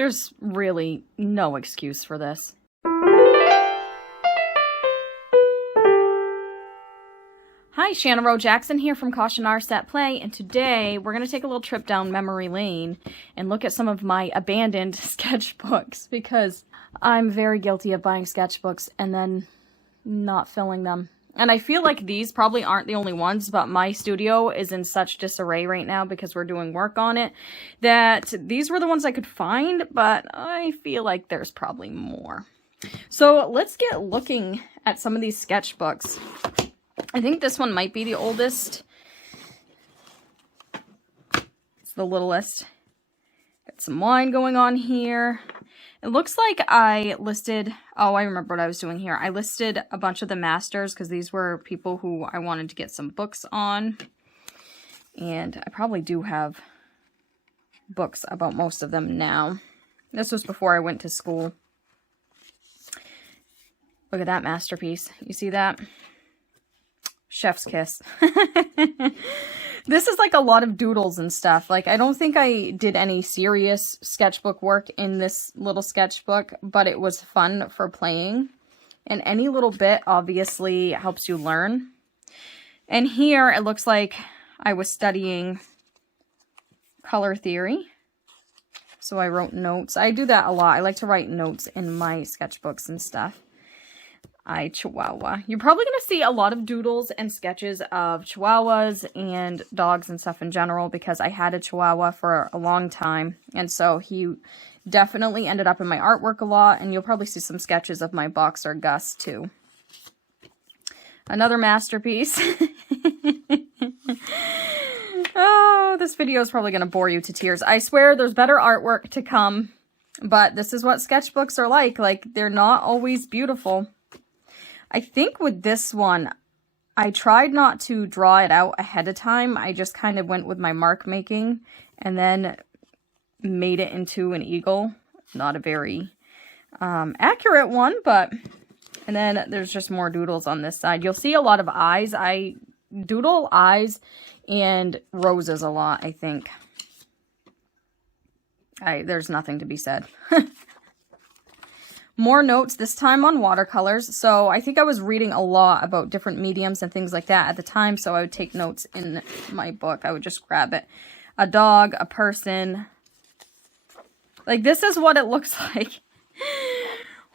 There's really no excuse for this. Hi, Shanna Rowe Jackson here from Caution R Set Play, and today we're going to take a little trip down memory lane and look at some of my abandoned sketchbooks, because I'm very guilty of buying sketchbooks and then not filling them. And I feel like these probably aren't the only ones, but my studio is in such disarray right now because we're doing work on it, that these were the ones I could find, but I feel like there's probably more. So let's get looking at some of these sketchbooks. I think this one might be the oldest. It's the littlest. Got some wine going on here. It looks like I listed, oh, I remember what I was doing here. I listed a bunch of the masters because these were people who I wanted to get some books on. And I probably do have books about most of them now. This was before I went to school. Look at that masterpiece. You see that? Chef's kiss. This is like a lot of doodles and stuff. Like, I don't think I did any serious sketchbook work in this little sketchbook, but it was fun for playing. And any little bit obviously helps you learn. And here it looks like I was studying color theory. So I wrote notes. I do that a lot. I like to write notes in my sketchbooks and stuff. Chihuahua. You're probably going to see a lot of doodles and sketches of chihuahuas and dogs and stuff in general, because I had a chihuahua for a long time, and so he definitely ended up in my artwork a lot, and you'll probably see some sketches of my boxer Gus too. Another masterpiece. Oh, this video is probably going to bore you to tears. I swear there's better artwork to come, but this is what sketchbooks are like. Like, they're not always beautiful. I think with this one, I tried not to draw it out ahead of time. I just kind of went with my mark making and then made it into an eagle. Not a very accurate one, but... And then there's just more doodles on this side. You'll see a lot of eyes. I doodle eyes and roses a lot, I think. There's nothing to be said. More notes, this time on watercolors. So I think I was reading a lot about different mediums and things like that at the time, so I would take notes in my book. I would just grab it. A dog, a person. Like, this is what it looks like.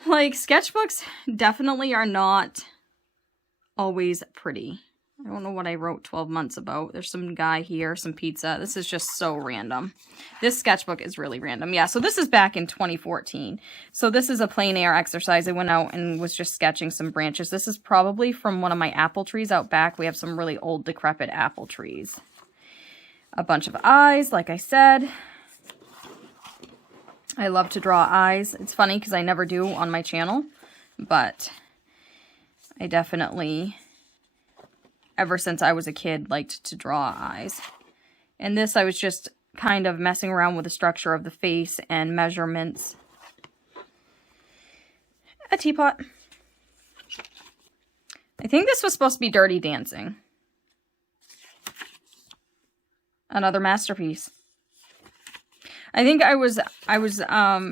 Like, sketchbooks definitely are not always pretty. I don't know what I wrote 12 months about. There's some guy here, some pizza. This is just so random. This sketchbook is really random. Yeah, so this is back in 2014. So this is a plein air exercise. I went out and was just sketching some branches. This is probably from one of my apple trees out back. We have some really old, decrepit apple trees. A bunch of eyes, like I said. I love to draw eyes. It's funny because I never do on my channel, but I definitely... ever since I was a kid, liked to draw eyes. And this, I was just kind of messing around with the structure of the face and measurements. A teapot. I think this was supposed to be Dirty Dancing. Another masterpiece. I think I was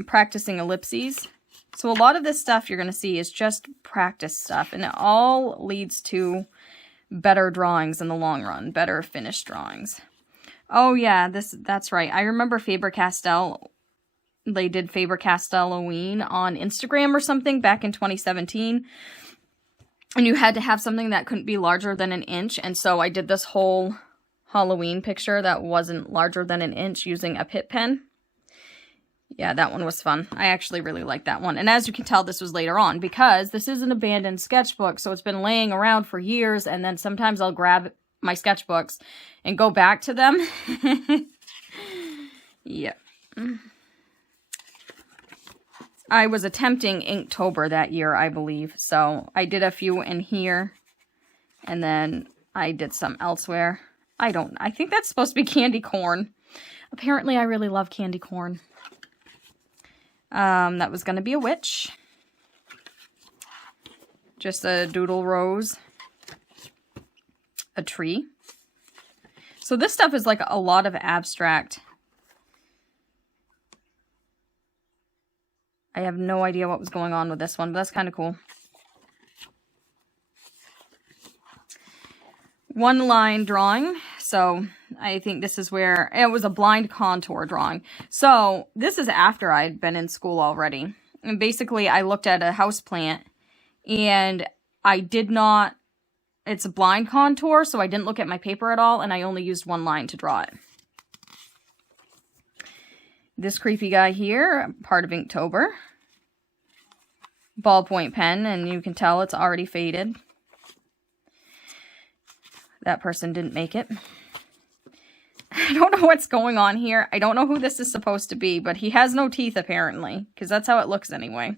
practicing ellipses. So a lot of this stuff you're going to see is just practice stuff, and it all leads to better drawings in the long run, better finished drawings. Oh yeah, that's right. I remember Faber-Castell. They did Faber-Castell-Halloween on Instagram or something back in 2017. And you had to have something that couldn't be larger than an inch. And so I did this whole Halloween picture that wasn't larger than an inch using a Pitt pen. Yeah, that one was fun. I actually really liked that one. And as you can tell, this was later on, because this is an abandoned sketchbook, so it's been laying around for years, and then sometimes I'll grab my sketchbooks and go back to them. Yeah. I was attempting Inktober that year, I believe, so I did a few in here, and then I did some elsewhere. I think that's supposed to be candy corn. Apparently, I really love candy corn. That was going to be a witch. Just a doodle rose. A tree. So this stuff is like a lot of abstract I have no idea what was going on with this one, but that's kind of cool. One line drawing. So I think this is where it was a blind contour drawing. So this is after I'd been in school already. And basically I looked at a house plant and I did not, it's a blind contour, so I didn't look at my paper at all, and I only used one line to draw it. This creepy guy here, part of Inktober. Ballpoint pen, and you can tell it's already faded. That person didn't make it. I don't know what's going on here. I don't know who this is supposed to be, but he has no teeth apparently, because that's how it looks anyway.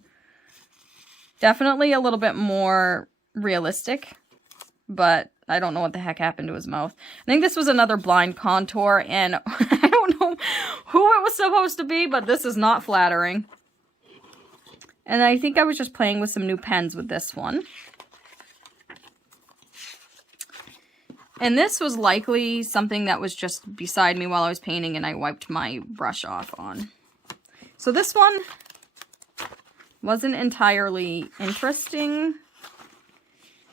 Definitely a little bit more realistic, but I don't know what the heck happened to his mouth. I think this was another blind contour, and I don't know who it was supposed to be, but this is not flattering. And I think I was just playing with some new pens with this one. And this was likely something that was just beside me while I was painting and I wiped my brush off on. So this one wasn't entirely interesting.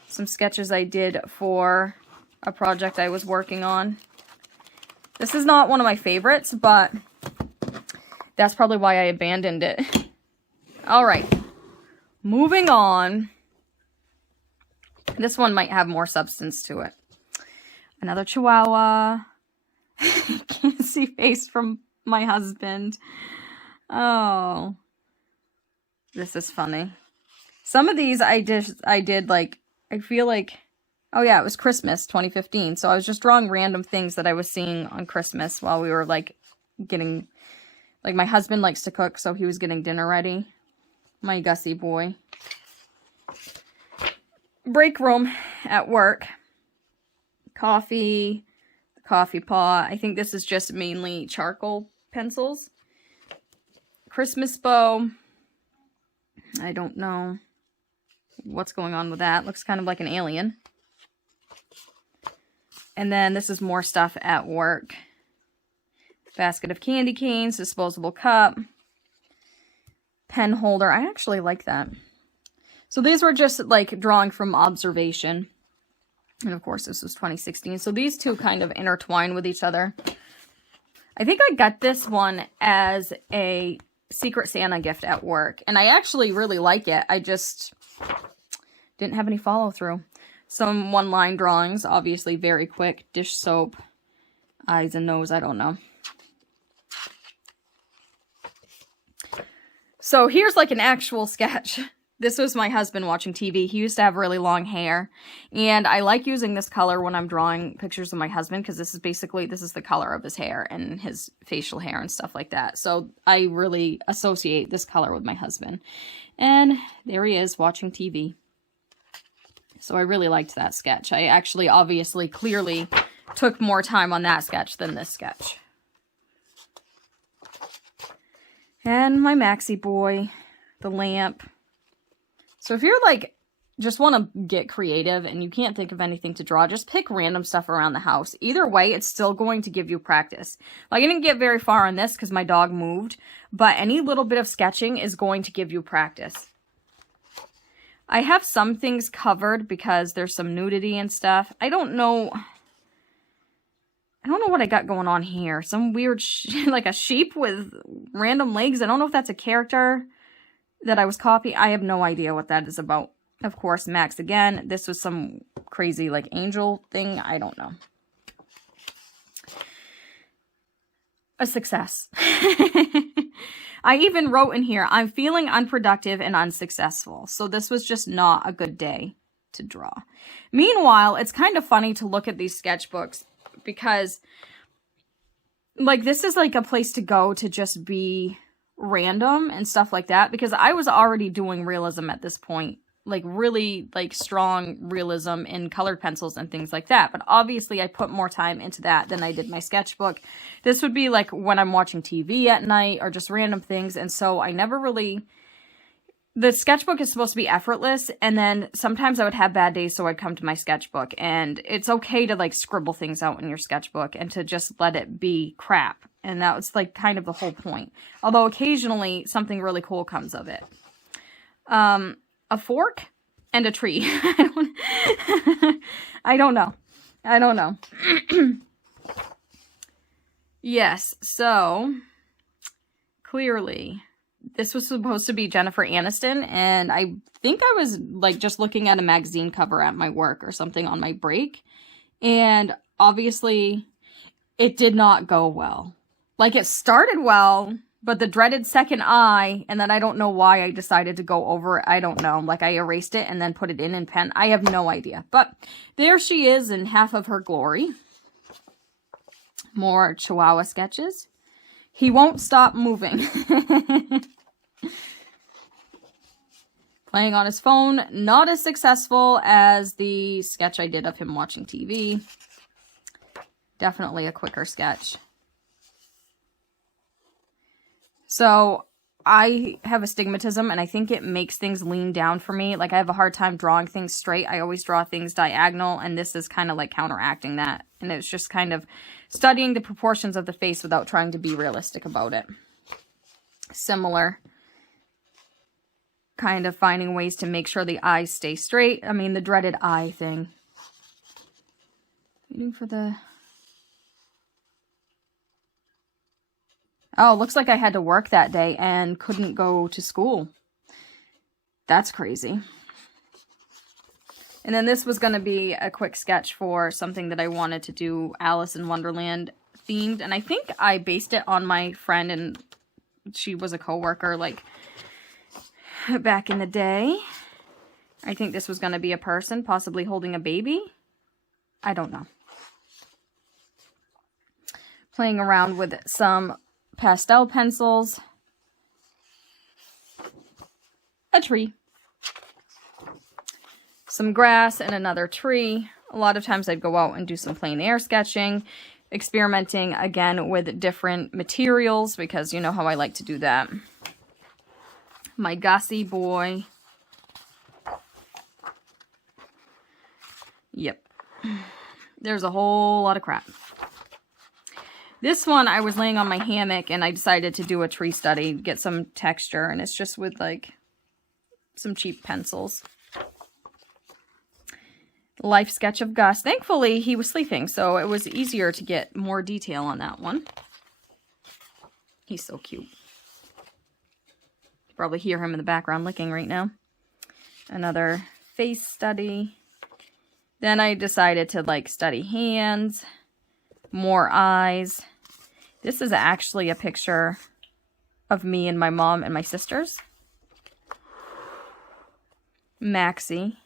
Some sketches I did for a project I was working on. This is not one of my favorites, but that's probably why I abandoned it. All right, moving on. This one might have more substance to it. Another Chihuahua. Can't see face from my husband. Oh, this is funny. Some of these I did like, I feel like, oh yeah, it was Christmas 2015. So I was just drawing random things that I was seeing on Christmas while we were like getting, like my husband likes to cook, so he was getting dinner ready. My Gussie boy. Break room at work. Coffee, the coffee pot. I think this is just mainly charcoal pencils. Christmas bow. I don't know what's going on with that. Looks kind of like an alien. And then this is more stuff at work. Basket of candy canes, disposable cup, pen holder. I actually like that. So these were just like drawing from observation. And of course, this was 2016. So these two kind of intertwine with each other. I think I got this one as a Secret Santa gift at work. And I actually really like it. I just didn't have any follow through. Some one-line drawings, obviously very quick. Dish soap, eyes and nose, I don't know. So here's like an actual sketch. This was my husband watching TV. He used to have really long hair. And I like using this color when I'm drawing pictures of my husband, because this is basically, this is the color of his hair and his facial hair and stuff like that. So I really associate this color with my husband. And there he is watching TV. So I really liked that sketch. I actually obviously clearly took more time on that sketch than this sketch. And my Maxie boy, the lamp. So if you're like, just want to get creative and you can't think of anything to draw, just pick random stuff around the house. Either way, it's still going to give you practice. Like I didn't get very far on this because my dog moved, but any little bit of sketching is going to give you practice. I have some things covered because there's some nudity and stuff. I don't know what I got going on here. Some weird, like a sheep with random legs. I don't know if that's a character that I was copying. I have no idea what that is about. Of course, Max again. This was some crazy like angel thing. I don't know. A success. I even wrote in here, I'm feeling unproductive and unsuccessful. So this was just not a good day to draw. Meanwhile, it's kind of funny to look at these sketchbooks because like this is like a place to go to just be random and stuff like that, because I was already doing realism at this point, like really like strong realism in colored pencils and things like that. But obviously I put more time into that than I did my sketchbook. This would be like when I'm watching TV at night or just random things. And so I never really the sketchbook is supposed to be effortless, and then sometimes I would have bad days, so I'd come to my sketchbook, and it's okay to like scribble things out in your sketchbook and to just let it be crap. And that was like kind of the whole point. Although occasionally something really cool comes of it. A fork and a tree. I don't know. I don't know. Yes, so clearly this was supposed to be Jennifer Aniston, and I think I was like just looking at a magazine cover at my work or something on my break, and obviously it did not go well. Like, it started well, but the dreaded second eye, and then I don't know why I decided to go over it. I don't know. Like, I erased it and then put it in pen. I have no idea. But there she is in half of her glory. More Chihuahua sketches. He won't stop moving. Playing on his phone. Not as successful as the sketch I did of him watching TV. Definitely a quicker sketch. So I have astigmatism, and I think it makes things lean down for me. Like, I have a hard time drawing things straight. I always draw things diagonal, and this is kind of like counteracting that. And it's just kind of studying the proportions of the face without trying to be realistic about it. Similar. Kind of finding ways to make sure the eyes stay straight. I mean, the dreaded eye thing. Waiting for the... Oh, looks like I had to work that day and couldn't go to school. That's crazy. And then this was going to be a quick sketch for something that I wanted to do, Alice in Wonderland themed. And I think I based it on my friend, and she was a coworker, like, back in the day. I think this was going to be a person, possibly holding a baby. I don't know. Playing around with some pastel pencils, a tree, some grass, and another tree. A lot of times I'd go out and do some plein air sketching, experimenting again with different materials, because you know how I like to do that. My Gussie boy. Yep. There's a whole lot of crap. This one, I was laying on my hammock, and I decided to do a tree study, get some texture, and it's just with, like, some cheap pencils. Life sketch of Gus. Thankfully, he was sleeping, so it was easier to get more detail on that one. He's so cute. You probably hear him in the background licking right now. Another face study. Then I decided to, like, study hands. More eyes. This is actually a picture of me and my mom and my sisters. Maxie.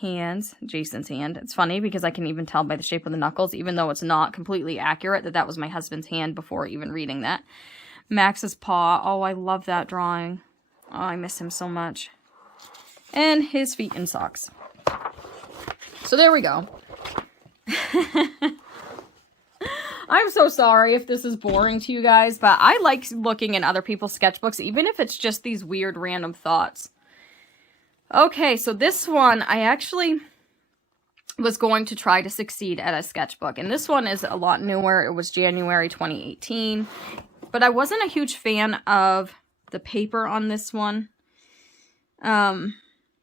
Hands. Jason's hand. It's funny because I can even tell by the shape of the knuckles, even though it's not completely accurate, that that was my husband's hand before even reading that. Max's paw. Oh, I love that drawing. Oh, I miss him so much. And his feet in socks. So there we go. I'm so sorry if this is boring to you guys, but I like looking in other people's sketchbooks, even if it's just these weird random thoughts. Okay, so this one, I actually was going to try to succeed at a sketchbook, and this one is a lot newer. It was January 2018, but I wasn't a huge fan of the paper on this one.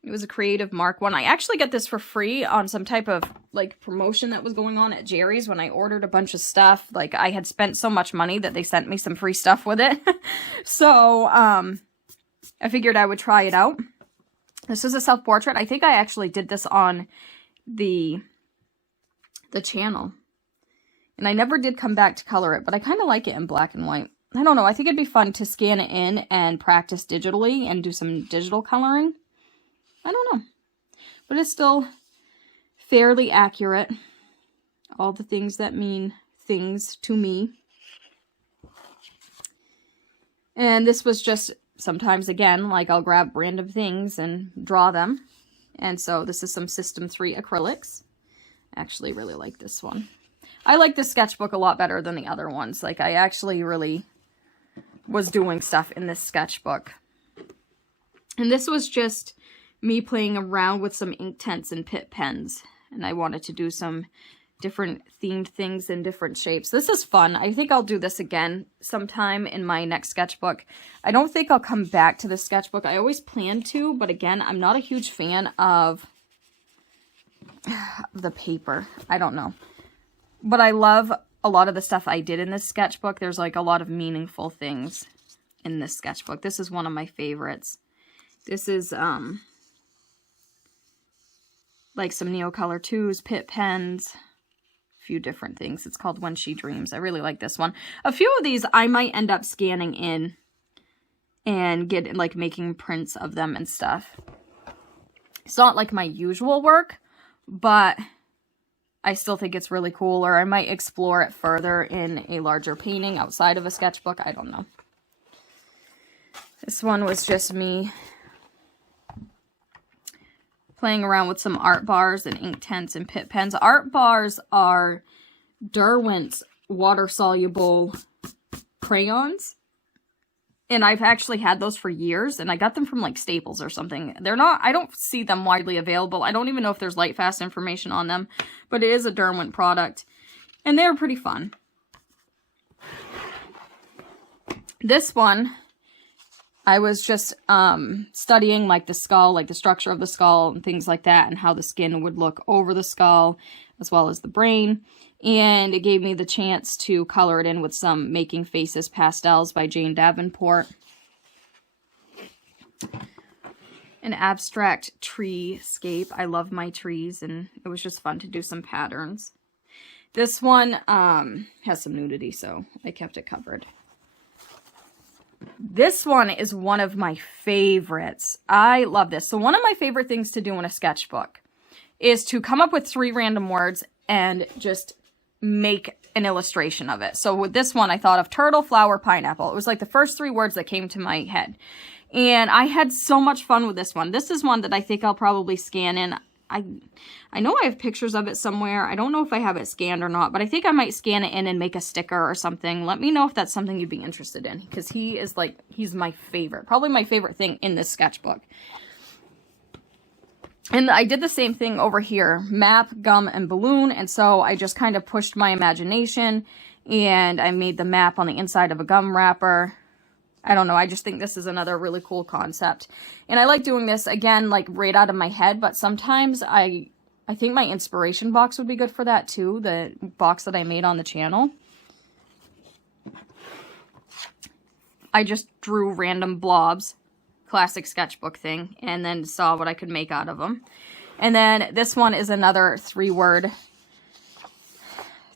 It was a Creative Mark one. I actually got this for free on some type of, like, promotion that was going on at Jerry's when I ordered a bunch of stuff. Like, I had spent so much money that they sent me some free stuff with it. So, I figured I would try it out. This is a self-portrait. I think I actually did this on the channel. And I never did come back to color it, but I kind of like it in black and white. I don't know. I think it'd be fun to scan it in and practice digitally and do some digital coloring. I don't know. But it's still fairly accurate. All the things that mean things to me. And this was just sometimes, again, like I'll grab random things and draw them. And so this is some System 3 acrylics. I actually really like this one. I like this sketchbook a lot better than the other ones. Like, I actually really was doing stuff in this sketchbook. And this was just me playing around with some ink tents and Pitt pens. And I wanted to do some different themed things in different shapes. This is fun. I think I'll do this again sometime in my next sketchbook. I don't think I'll come back to this sketchbook. I always plan to, but again, I'm not a huge fan of the paper. I don't know. But I love a lot of the stuff I did in this sketchbook. There's like a lot of meaningful things in this sketchbook. This is one of my favorites. This is like some Neocolor 2s, Pitt pens, a few different things. It's called When She Dreams. I really like this one. A few of these I might end up scanning in and get like making prints of them and stuff. It's not like my usual work, but I still think it's really cool, or I might explore it further in a larger painting outside of a sketchbook. I don't know. This one was just me playing around with some art bars and ink tents and Pitt pens. Art bars are Derwent's water-soluble crayons. And I've actually had those for years, and I got them from like Staples or something. They're not, I don't see them widely available. I don't even know if there's Lightfast information on them, but it is a Derwent product, and they're pretty fun. This one, I was just studying like the skull, like the structure of the skull and things like that, and how the skin would look over the skull as well as the brain. And it gave me the chance to color it in with some Making Faces pastels by Jane Davenport. An abstract treescape. I love my trees, and it was just fun to do some patterns. This one has some nudity, so I kept it covered. This one is one of my favorites. I love this. So one of my favorite things to do in a sketchbook is to come up with 3 random words and just make an illustration of it. So with this one, I thought of turtle, flower, pineapple. It was like the first 3 words that came to my head. And I had so much fun with this one. This is one that I think I'll probably scan in. I know I have pictures of it somewhere. I don't know if I have it scanned or not, but I think I might scan it in and make a sticker or something. Let me know if that's something you'd be interested in, because he's my favorite. Probably my favorite thing in this sketchbook. And I did the same thing over here, map, gum, and balloon. And so I just kind of pushed my imagination, and I made the map on the inside of a gum wrapper. I don't know. I just think this is another really cool concept. And I like doing this, again, like right out of my head. But sometimes I think my inspiration box would be good for that too. The box that I made on the channel. I just drew random blobs. Classic sketchbook thing, and then saw what I could make out of them. And then this one is another 3-word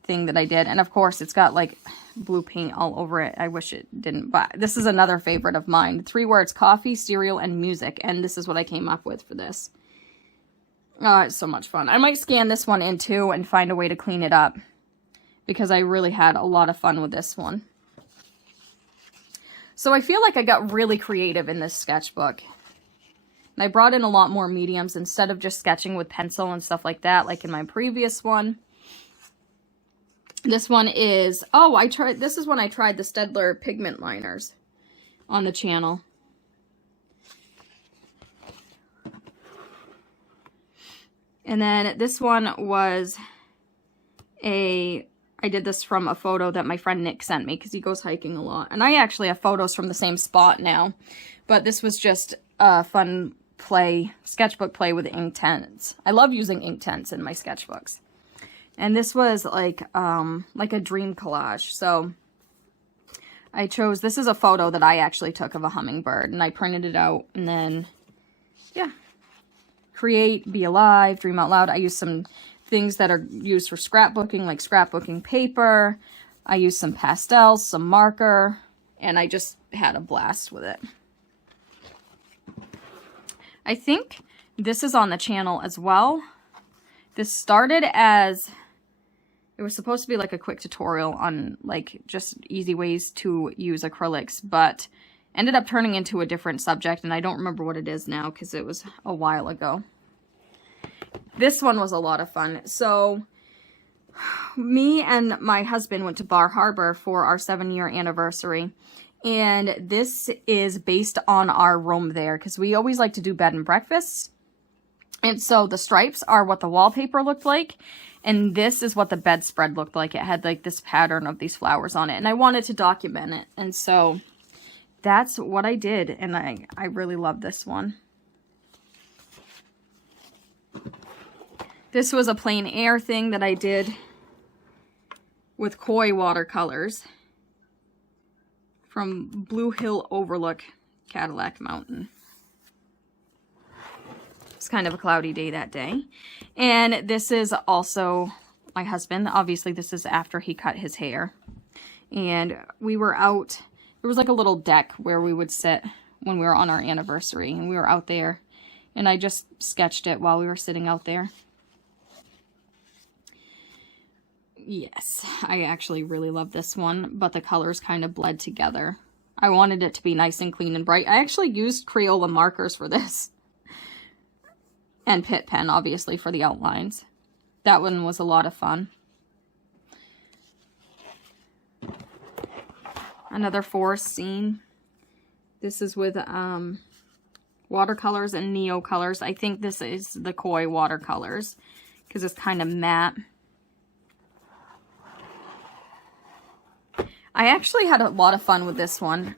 thing that I did, and of course it's got like blue paint all over it. I wish it didn't, but this is another favorite of mine. 3 words: coffee, cereal, and music. And this is what I came up with for this. Oh, it's so much fun. I might scan this one in too and find a way to clean it up, because I really had a lot of fun with this one. So I feel like I got really creative in this sketchbook. And I brought in a lot more mediums instead of just sketching with pencil and stuff like that, like in my previous one. This one is, this is when I tried the Staedtler pigment liners on the channel. And then this one was I did this from a photo that my friend Nick sent me, because he goes hiking a lot. And I actually have photos from the same spot now. But this was just a fun sketchbook play with ink tents. I love using ink tents in my sketchbooks. And this was like a dream collage. So I chose, this is a photo that I actually took of a hummingbird. And I printed it out, and then, yeah. Create, be alive, dream out loud. I used some things that are used for scrapbooking, like scrapbooking paper. I used some pastels, some marker, and I just had a blast with it. I think this is on the channel as well. This started as, it was supposed to be like a quick tutorial on like just easy ways to use acrylics, but ended up turning into a different subject, and I don't remember what it is now because it was a while ago. This one was a lot of fun. So me and my husband went to Bar Harbor for our 7-year anniversary, And this is based on our room there, because we always like to do bed and breakfasts. And so the stripes are what the wallpaper looked like. And this is what the bedspread looked like. It had like this pattern of these flowers on it. And I wanted to document it. And so that's what I did. And I really love this one. This was a plein air thing that I did with koi watercolors from Blue Hill Overlook, Cadillac Mountain. It's kind of a cloudy day that day. And this is also my husband. Obviously, this is after he cut his hair. And we were out. There was like a little deck where we would sit when we were on our anniversary. And we were out there. And I just sketched it while we were sitting out there. Yes, I actually really love this one. But the colors kind of bled together. I wanted it to be nice and clean and bright. I actually used Crayola markers for this. And Pitt pen, obviously, for the outlines. That one was a lot of fun. Another forest scene. This is with watercolors and neo colors. I think this is the koi watercolors because it's kind of matte. I actually had a lot of fun with this one.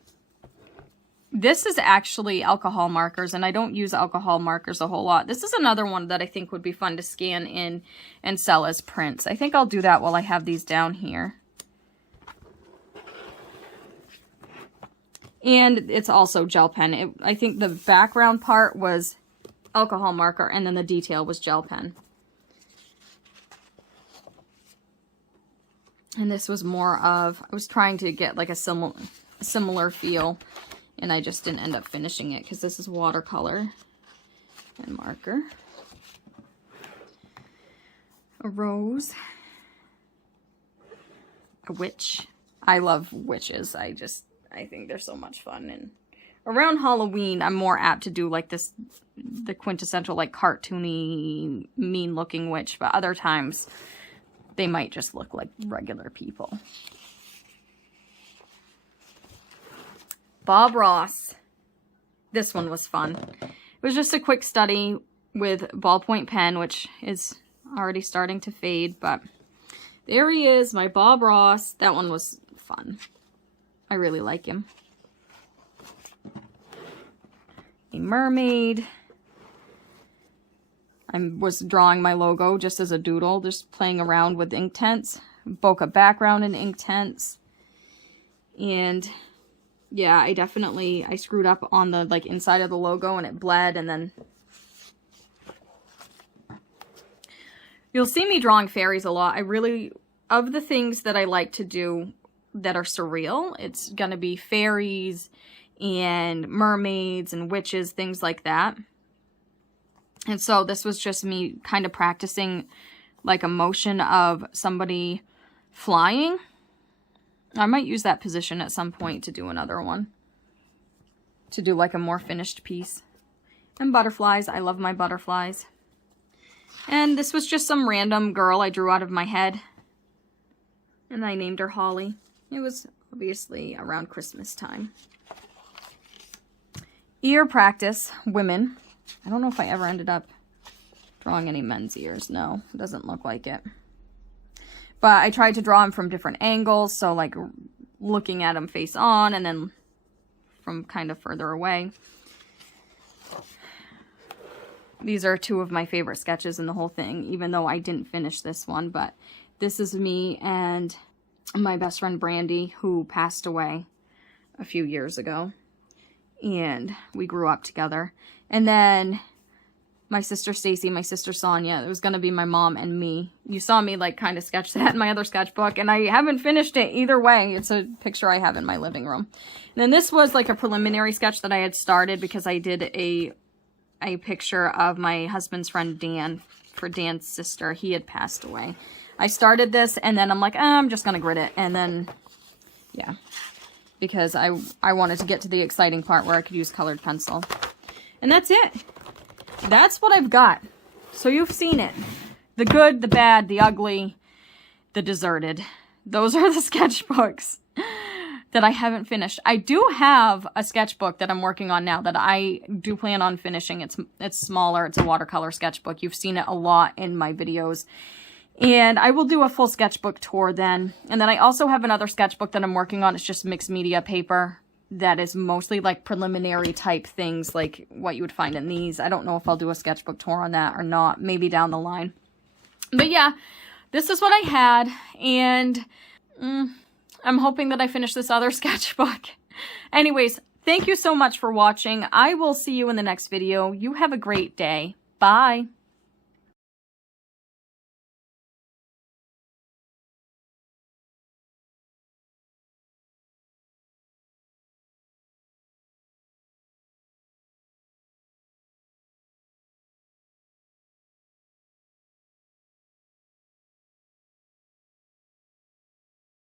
This is actually alcohol markers, and I don't use alcohol markers a whole lot. This is another one that I think would be fun to scan in and sell as prints. I think I'll do that while I have these down here. And it's also gel pen. I think the background part was alcohol marker, and then the detail was gel pen. And this was more of, I was trying to get like a similar feel. And I just didn't end up finishing it because this is watercolor and marker. A rose. A witch. I love witches. I think they're so much fun. And around Halloween, I'm more apt to do like this, the quintessential like cartoony, mean looking witch. But other times, they might just look like regular people. Bob Ross. This one was fun. It was just a quick study with ballpoint pen, which is already starting to fade, but there he is, my Bob Ross. That one was fun. I really like him. A mermaid. I was drawing my logo just as a doodle, just playing around with Inktense. Bokeh background in Inktense. And yeah, I screwed up on the like inside of the logo and it bled, and then you'll see me drawing fairies a lot. Of the things that I like to do that are surreal, it's gonna be fairies and mermaids and witches, things like that. And so this was just me kind of practicing like a motion of somebody flying. I might use that position at some point to do another one. To do like a more finished piece. And butterflies. I love my butterflies. And this was just some random girl I drew out of my head. And I named her Holly. It was obviously around Christmas time. Ear practice. Women. I don't know if I ever ended up drawing any men's ears. No, it doesn't look like it. But I tried to draw them from different angles, so like looking at them face on and then from kind of further away. These are two of my favorite sketches in the whole thing, even though I didn't finish this one. But this is me and my best friend Brandy, who passed away a few years ago. And we grew up together. And then my sister Stacy, my sister Sonia. It was going to be my mom and me. You saw me like kind of sketch that in my other sketchbook, and I haven't finished it either way. It's a picture I have in my living room. And then this was like a preliminary sketch that I had started because I did a picture of my husband's friend Dan, for Dan's sister. He had passed away. I started this, and then I'm like, I'm just going to grid it. And then, yeah, because I wanted to get to the exciting part where I could use colored pencil. And that's it. That's what I've got. So you've seen it. The good, the bad, the ugly, the deserted. Those are the sketchbooks. that I haven't finished. I do have a sketchbook that I'm working on now that I do plan on finishing. It's smaller. It's a watercolor sketchbook. You've seen it a lot in my videos. And I will do a full sketchbook tour then. And then I also have another sketchbook that I'm working on. It's just mixed media paper that is mostly like preliminary type things like what you would find in these. I don't know if I'll do a sketchbook tour on that or not. Maybe down the line. But yeah, this is what I had. And I'm hoping that I finish this other sketchbook. Anyways, thank you so much for watching. I will see you in the next video. You have a great day. Bye.